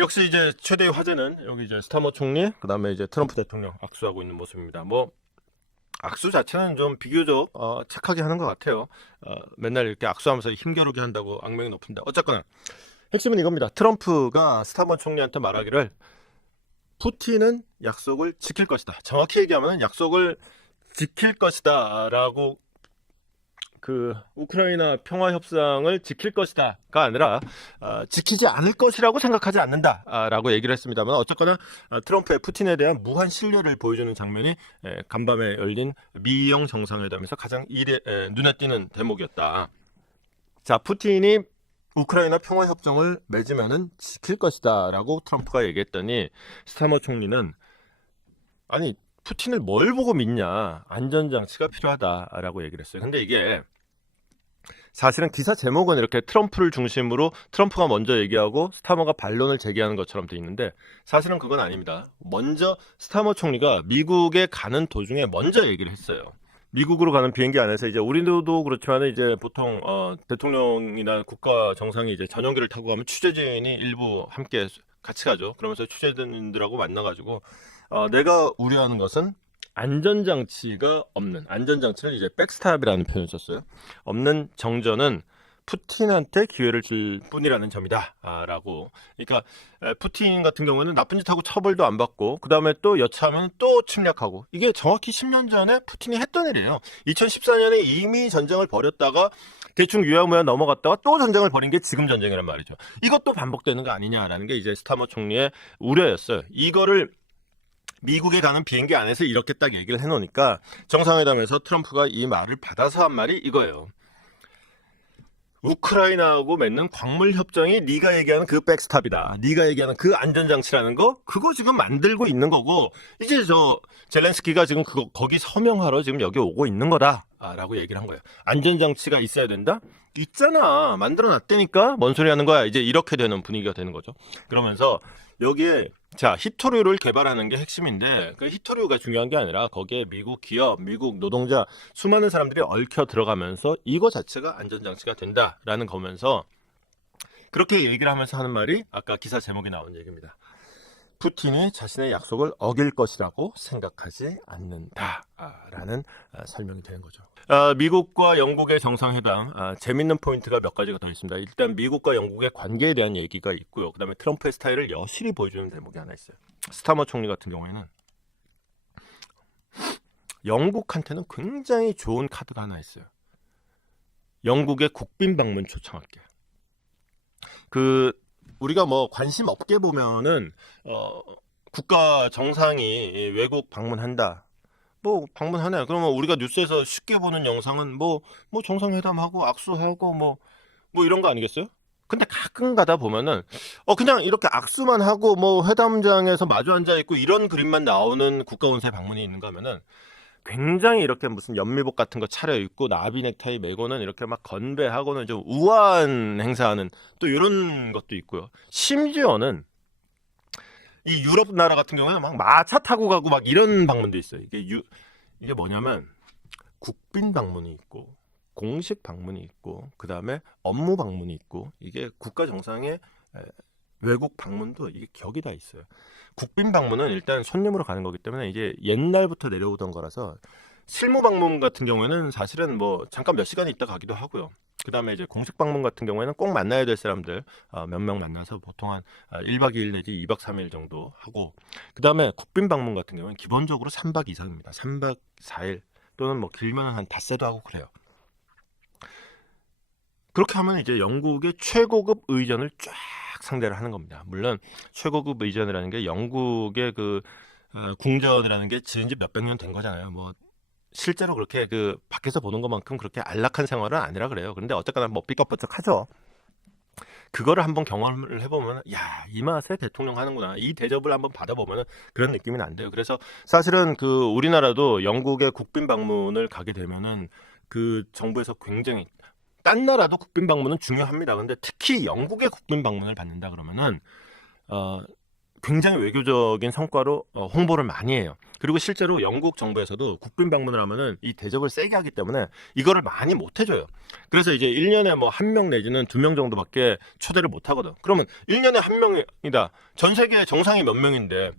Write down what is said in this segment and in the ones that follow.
역시 이제 최대의 화제는 여기 이제 스타머 총리, 그 다음에 이제 트럼프 대통령 악수하고 있는 모습입니다. 뭐 악수 자체는 좀 비교적 어, 착하게 하는 것 같아요. 어, 맨날 이렇게 악수하면서 힘겨루게 한다고 악명이 높은데 어쨌거나 핵심은 이겁니다. 트럼프가 스타머 총리한테 말하기를 푸틴은 약속을 지킬 것이다. 정확히 얘기하면 약속을 지킬 것이다라고 그 우크라이나 평화 협상을 지킬 것이다가 아니라 아, 지키지 않을 것이라고 생각하지 않는다라고 얘기를 했습니다만 어쨌거나 아, 트럼프의 푸틴에 대한 무한 신뢰를 보여주는 장면이 에, 간밤에 열린 미영 정상회담에서 가장 일에, 에, 눈에 띄는 대목이었다. 자, 푸틴이 우크라이나 평화 협정을 맺으면은 지킬 것이다라고 트럼프가 얘기했더니 스타머 총리는 아니 푸틴을 뭘 보고 믿냐 안전장치가 필요하다라고 얘기를 했어요. 근데 이게 사실은 기사 제목은 이렇게 트럼프를 중심으로 트럼프가 먼저 얘기하고 스타머가 반론을 제기하는 것처럼 돼 있는데 사실은 그건 아닙니다. 먼저 스타머 총리가 미국에 가는 도중에 먼저 얘기를 했어요. 미국으로 가는 비행기 안에서 이제 우리도 그렇지만 이제 보통 어, 대통령이나 국가 정상이 이제 전용기를 타고 가면 취재진이 일부 함께 같이 가죠. 그러면서 취재진들하고 만나가지고 어, 내가 우려하는 것은 안전장치가 없는 안전장치를 이제 백스탑이라는 표현을 썼어요. 없는 정전은 푸틴한테 기회를 줄 뿐이라는 점이다. 아, 라고. 그러니까 에, 푸틴 같은 경우는 나쁜 짓 하고 처벌도 안 받고 그다음에 또 여차하면 또 침략하고 이게 정확히 10년 전에 푸틴이 했던 일이에요. 2014년에 이미 전쟁을 벌였다가 대충 유야무야 넘어갔다가 또 전쟁을 벌인 게 지금 전쟁이란 말이죠. 이것도 반복되는 거 아니냐라는 게 이제 스타머 총리의 우려였어요. 이거를 미국에 가는 비행기 안에서 이렇게 딱 얘기를 해놓으니까 정상회담에서 트럼프가 이 말을 받아서 한 말이 이거예요. 우크라이나하고 맺는 광물 협정이 네가 얘기하는 그 백스탑이다. 네가 얘기하는 그 안전 장치라는 거 그거 지금 만들고 있는 거고 이제 저 젤렌스키가 지금 그거 거기 서명하러 지금 여기 오고 있는 거다 라고 얘기를 한 거예요. 안전장치가 있어야 된다. 있잖아. 만들어 놨다니까. 뭔 소리 하는 거야. 이제 이렇게 되는 분위기가 되는 거죠. 그러면서 여기에 자 히토류를 개발하는 게 핵심인데 그 히토류가 중요한 게 아니라 거기에 미국 기업, 미국 노동자 수많은 사람들이 얽혀 들어가면서 이거 자체가 안전장치가 된다라는 거면서 그렇게 얘기를 하면서 하는 말이 아까 기사 제목에 나온 얘기입니다. 푸틴이 자신의 약속을 어길 것이라고 생각하지 않는다라는 아, 설명이 되는 거죠. 아, 미국과 영국의 정상회담 아, 재밌는 포인트가 몇 가지가 더 있습니다. 일단 미국과 영국의 관계에 대한 얘기가 있고요. 그다음에 트럼프의 스타일을 여실히 보여주는 대목이 하나 있어요. 스타머 총리 같은 경우에는 영국한테는 굉장히 좋은 카드가 하나 있어요. 영국의 국빈 방문 초청할게. 그 우리가 뭐 관심 없게 보면은 어 국가 정상이 외국 방문한다. 뭐 방문하네. 그러면 우리가 뉴스에서 쉽게 보는 영상은 뭐뭐 정상회담하고 악수하고 뭐뭐 이런 거 아니겠어요? 근데 가끔 가다 보면은 어 그냥 이렇게 악수만 하고 뭐 회담장에서 마주 앉아 있고 이런 그림만 나오는 국가 원세 방문이 있는가 하면은 굉장히 이렇게 무슨 연미복 같은 거 차려 입고 나비 넥타이 메고는 이렇게 막 건배하고는 좀 우아한 행사하는 또 이런 것도 있고요. 심지어는 이 유럽 나라 같은 경우는 막 마차 타고 가고 막 이런 방문도 있어요. 이게 유, 이게 뭐냐면 국빈 방문이 있고 공식 방문이 있고 그 다음에 업무 방문이 있고 이게 국가 정상의 에, 외국 방문도 이게 격이 다 있어요. 국빈 방문은 일단 손님으로 가는 거기 때문에 이제 옛날부터 내려오던 거라서 실무 방문 같은 경우에는 사실은 뭐 잠깐 몇 시간 있다 가기도 하고요. 그 다음에 이제 공식 방문 같은 경우에는 꼭 만나야 될 사람들 어, 몇명 만나서 보통 한 어, 1박 2일 내지 2박 3일 정도 하고 그 다음에 국빈 방문 같은 경우는 기본적으로 3박 이상입니다. 3박 4일 또는 뭐 길면 한 닷새도 하고 그래요. 그렇게 하면 이제 영국의 최고급 의전을 쫙 상대를 하는 겁니다. 물론 최고급 의전이라는 게 영국의 그 어, 궁전이라는 게 지은 지 몇백 년 된 거잖아요. 뭐 실제로 그렇게 그 밖에서 보는 것만큼 그렇게 안락한 생활은 아니라 그래요. 그런데 어쨌거나 뭐 삐걱번쩍하죠. 그거를 한번 경험을 해보면 야 이 맛에 대통령 하는구나 이 대접을 한번 받아보면 그런 느낌이 난대요. 그래서 사실은 그 우리나라도 영국의 국빈 방문을 가게 되면은 그 정부에서 굉장히 딴 나라도 국빈 방문은 중요합니다. 근데 특히 영국의 국빈 방문을 받는다 그러면은 어 굉장히 외교적인 성과로 어, 홍보를 많이 해요. 그리고 실제로 영국 정부에서도 국빈 방문을 하면은 이 대접을 세게 하기 때문에 이거를 많이 못 해줘요. 그래서 이제 1년에 뭐 한 명 내지는 두 명 정도밖에 초대를 못 하거든. 그러면 1년에 한 명이다. 전 세계 정상이 몇 명인데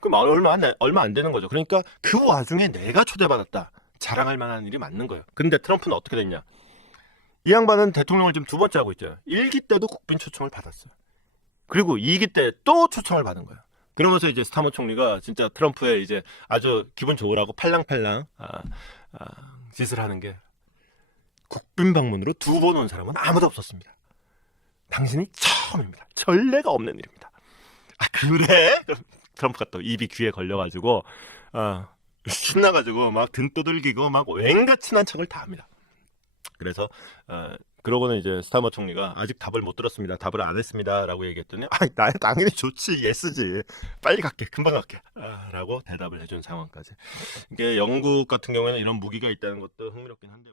그럼 얼마 안, 돼- 얼마 안 되는 거죠. 그러니까 그 와중에 내가 초대받았다. 자랑할 만한 일이 맞는 거예요. 근데 트럼프는 어떻게 됐냐? 이 양반은 대통령을 지금 두 번째 하고 있죠. 1기 때도 국빈 초청을 받았어요. 그리고 2기 때 또 초청을 받은 거예요. 그러면서 이제 스타머 총리가 진짜 트럼프의 이제 아주 기분 좋으라고 팔랑팔랑 아, 아, 짓을 하는 게 국빈 방문으로 두 번 온 사람은 아무도 없었습니다. 당신이 처음입니다. 전례가 없는 일입니다. 아 그래? 트럼프가 또 입이 귀에 걸려가지고 아, 신나가지고 막 등 떠들기고 막 왠가 친한 척을 다 합니다. 그래서 어, 그러고는 이제 스타머 총리가 아직 답을 못 들었습니다. 답을 안 했습니다라고 얘기했더니 아, 나 당연히 좋지, 예스지. 빨리 갈게, 금방 갈게. 아, 라고 대답을 해준 상황까지. 이게 영국 같은 경우에는 이런 무기가 있다는 것도 흥미롭긴 한데.